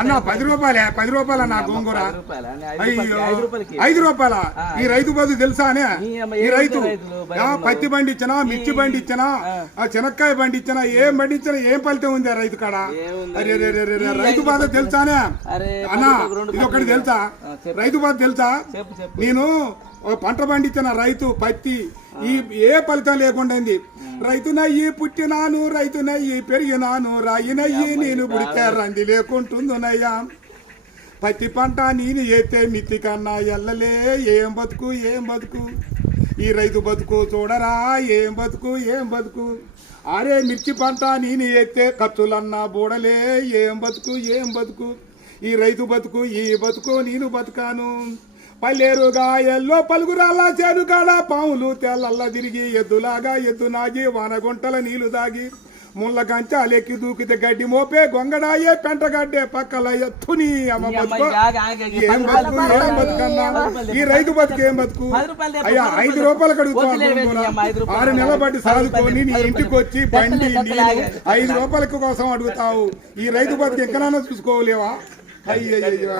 అన్న 10 రూపాయలే, 10 రూపాయల నా గోంగూర. అయ్యో 5 రూపాయల. ఈ రైతు బతుకు తెలుసా అనే? ఈ రైతు పత్తి బండి ఇచ్చినా, మిర్చి బండి ఇచ్చినా, చెనక్కాయ బండి ఇచ్చినా, ఏం బండి ఇచ్చినా ఏం ఫలితం ఉంది రైతు కాడ? అరే రైతు బాధ తెలుసానే అన్న? ఇది ఒకటి తెలుసా? రైతు బాధ తెలుసా? నేను పంట పండించిన రైతు పత్తి ఏ ఫలితం లేకుండా రైతునయ్యి పుట్టినాను, రైతునయ్యి పెరిగినాను, రాయినయ్యి నేను పుడితే రంది లేకుంటుందునయ్యా. పత్తి పంట నేను ఎత్తే మిత్తి కన్నా ఎల్లలే. ఏం బతుకు ఏం బతుకు ఈ రైతు బతుకు చూడరా, ఏం బతుకు ఏం బతుకు. అరే మిర్చి పంట నేను ఎత్తే ఖర్చులన్నా బూడలే. ఏం బతుకు ఏం బతుకు ఈ రైతు బతుకు, ఈ బతుకు నేను బతుకాను. పల్లెరుగా ఎల్లో పలుగురాల చేను కాడ పాములు తెల్లల్లా తిరిగి ఎద్దులాగా ఎద్దు నాగి వానగుంటల నీళ్లు దాగి ముళ్ళ కంచాలెక్కి దూకితే గడ్డి మోపే గొంగడాయే పెంటగడ్డే పక్కల ఎత్తుని అమ్మ బతుకు. ఏం బతుకు ఏం బతుకన్నా ఈ రైతు బతుకు ఏం బతుకు? అయ్యా 5 రూపాయలకు అడుగుతాను. 6 నెలల బట్టి సాదుకొని నీ ఇంటికి వచ్చి బండి నీళ్ళు 5 రూపాయలకు కోసం అడుగుతావు. ఈ రైతు బతుకు ఎక్కడైనా చూసుకోలేవా? అయ్యయ్యో.